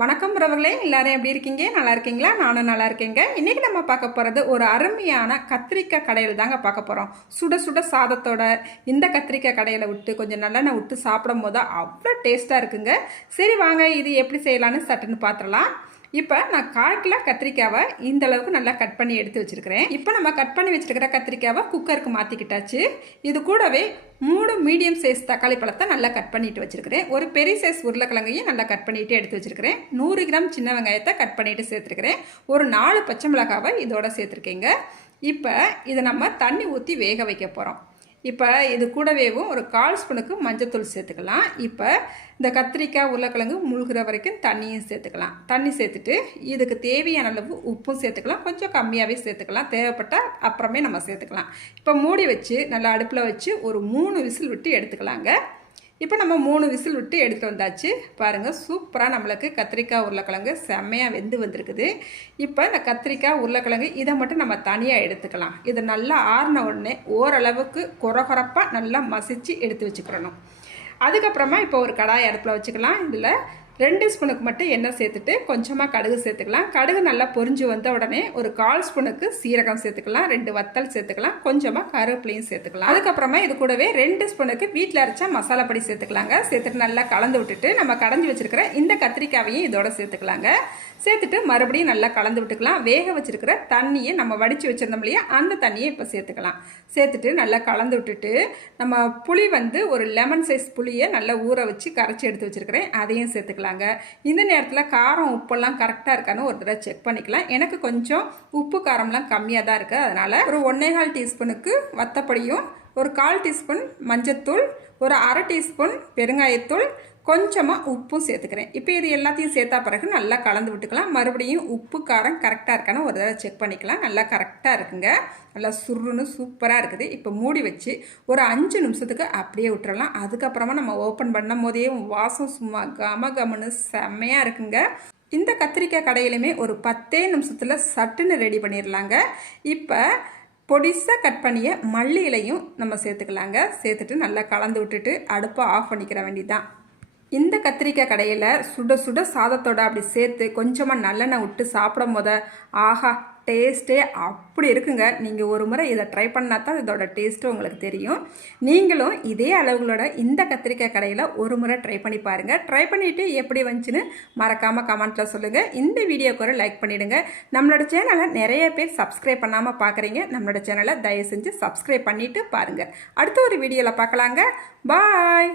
வணக்கம் உறவுகளே, எல்லாரும் எப்படி இருக்கீங்க? நல்லா இருக்கீங்களா? நானும் நல்லா இருக்கேங்க. இன்றைக்கி நம்ம பார்க்க போகிறது ஒரு அருமையான கத்திரிக்காய் கடையில் தாங்க பார்க்க போகிறோம். சுட சுட சாதத்தோட இந்த கத்திரிக்காய் கடையில் விட்டு கொஞ்சம் நல்லெண்ணெய் விட்டு சாப்பிடும் போது அவ்வளோ டேஸ்ட்டாக இருக்குங்க. சரி வாங்க, இது எப்படி செய்யலான்னு சட்டுன்னு பார்த்துடலாம். இப்போ நான் 1/4 கிலோ கத்திரிக்காவை இந்த அளவுக்கு நல்லா கட் பண்ணி எடுத்து வச்சுருக்கிறேன். இப்போ நம்ம கட் பண்ணி வச்சுருக்கிற கத்திரிக்காவை குக்கருக்கு மாற்றிக்கிட்டாச்சு. இது கூடவே 3 மீடியம் சைஸ் தக்காளி பழத்தை நல்லா கட் பண்ணிட்டு வச்சுருக்கிறேன். ஒரு பெரிய சைஸ் உருளைக்கிழங்கையும் நல்லா கட் பண்ணிட்டு எடுத்து வச்சுருக்கிறேன். 100 கிராம் சின்ன வெங்காயத்தை கட் பண்ணிட்டு சேர்த்துருக்கிறேன். ஒரு 4 பச்சை மிளகாவை இதோட சேர்த்துருக்கேங்க. இப்போ இதை நம்ம தண்ணி ஊற்றி வேக வைக்க போகிறோம். இப்போ இது கூடவேவும் ஒரு 1/4 ஸ்பூனுக்கு மஞ்சத்தூள் சேர்த்துக்கலாம். இப்போ இந்த கத்திரிக்காய் உருளைக்கிழங்கு முழுகிற வரைக்கும் தண்ணியும் சேர்த்துக்கலாம். தண்ணி சேர்த்துட்டு இதுக்கு தேவையான அளவு உப்பும் சேர்த்துக்கலாம். கொஞ்சம் கம்மியாகவே சேர்த்துக்கலாம், தேவைப்பட்டால் அப்புறமே நம்ம சேர்த்துக்கலாம். இப்போ மூடி வச்சு நல்லா அடுப்பில் வச்சு ஒரு 3 விசில் விட்டு எடுத்துக்கலாங்க. இப்போ நம்ம 3 விசில் விட்டு எடுத்துகிட்டு வந்தாச்சு. பாருங்கள், சூப்பராக நம்மளுக்கு கத்திரிக்காய் உருளைக்கிழங்கு செம்மையாக வெந்து வந்திருக்குது. இப்போ இந்த கத்திரிக்காய் உருளைக்கிழங்கு இதை மட்டும் நம்ம தனியாக எடுத்துக்கலாம். இதை நல்லா ஆறின உடனே ஓரளவுக்கு கொரகொரப்பாக நல்லா மசிச்சு எடுத்து வச்சுக்கிறணும். அதுக்கப்புறமா இப்போ ஒரு கடாய் அடுப்பில் வச்சுக்கலாம். இதில் 2 ஸ்பூனுக்கு மட்டும் எண்ணெய் சேர்த்துட்டு கொஞ்சமாக கடுகு சேர்த்துக்கலாம். கடுகு நல்லா பொரிஞ்சு வந்த உடனே ஒரு 1/4 ஸ்பூனுக்கு சீரகம் சேர்த்துக்கலாம். 2 வத்தல் சேர்த்துக்கலாம். கொஞ்சமாக கருவேப்பிலையும் சேர்த்துக்கலாம். அதுக்கப்புறமா இது கூடவே 2 ஸ்பூனுக்கு வீட்டில் அரைச்ச மசாலா பொடி சேர்த்துக்கலாங்க. சேர்த்துட்டு நல்லா கலந்து விட்டுட்டு நம்ம கடைஞ்சி வச்சிருக்கிற இந்த கத்திரிக்காயையும் இதோட சேர்த்துக்கலாங்க. சேர்த்துட்டு மறுபடியும் நல்லா கலந்து விட்டுக்கலாம். வேக வச்சிருக்கிற தண்ணியை நம்ம வடித்து வச்சுருந்தோம் இல்லையா, அந்த தண்ணியை இப்போ சேர்த்துக்கலாம். சேர்த்துட்டு நல்லா கலந்து விட்டுட்டு நம்ம புளி ஒரு லெமன் சைஸ் புளியை நல்லா ஊற வச்சு கரைச்சி எடுத்து வச்சுருக்கிறேன், அதையும் சேர்த்துக்கலாம். இந்த நேரத்தில் காரம் உப்பெல்லாம் கரெக்டாக இருக்கான்னு ஒரு தடவை செக் பண்ணிக்கலாம். எனக்கு கொஞ்சம் உப்பு காரம்லாம் கம்மியாக தான் இருக்குது. அதனால் ஒரு 1/4 டீஸ்பூனுக்கு வத்தப்பொடியும், ஒரு 1/4 டீஸ்பூன் மஞ்சத்தூள், ஒரு 1/2 டீஸ்பூன் பெருங்காயத்தூள், கொஞ்சமாக உப்பும் சேர்த்துக்கிறேன். இப்போ இது எல்லாத்தையும் சேர்த்தா பிறகு நல்லா கலந்து விட்டுக்கலாம். மறுபடியும் உப்பு காரம் கரெக்டாக இருக்கான்னு ஒரு தடவை செக் பண்ணிக்கலாம். நல்லா கரெக்டாக இருக்குங்க. நல்லா சுருன்னு சூப்பராக இருக்குது. இப்போ மூடி வச்சு ஒரு 5 நிமிஷத்துக்கு அப்படியே விட்டுறலாம். அதுக்கப்புறமா நம்ம ஓப்பன் பண்ணும் போதே வாசம் சும்மா கமகமன்னு செம்மையாக இருக்குங்க. இந்த கத்திரிக்காய் கடையிலுமே ஒரு 10 நிமிஷத்தில் சட்டுன்னு ரெடி பண்ணிடலாங்க. இப்போ பொடிசாக கட் பண்ணிய மல்லி இலையும் நம்ம சேர்த்துக்கலாங்க. சேர்த்துட்டு நல்லா கலந்து விட்டுட்டு அடுப்பை ஆஃப் பண்ணிக்கிற வேண்டியதான். இந்த கத்திரிக்காய் கடையில் சுட சுட சாதத்தோட அப்படி சேர்த்து கொஞ்சமாக நல்லெண்ணெய் விட்டு சாப்பிடும் போத ஆஹா, டேஸ்ட்டே அப்படி இருக்குங்க. நீங்கள் ஒரு முறை இதை ட்ரை பண்ணால் தான் இதோட டேஸ்ட்டு உங்களுக்கு தெரியும். நீங்களும் இதே அளவுகளோட இந்த கத்திரிக்காய் கடையில் ஒரு முறை ட்ரை பண்ணி பாருங்கள். ட்ரை பண்ணிவிட்டு எப்படி வந்துச்சுன்னு மறக்காமல் கமெண்ட்டில் சொல்லுங்கள். இந்த வீடியோக்கு ஒரு லைக் பண்ணிவிடுங்க. நம்மளோட சேனலை நிறைய பேர் சப்ஸ்கிரைப் பண்ணாமல் பார்க்குறீங்க. நம்மளோட சேனலை தயவு செஞ்சு சப்ஸ்கிரைப் பண்ணிவிட்டு பாருங்கள். அடுத்த ஒரு வீடியோவில் பார்க்கலாங்க. பாய்.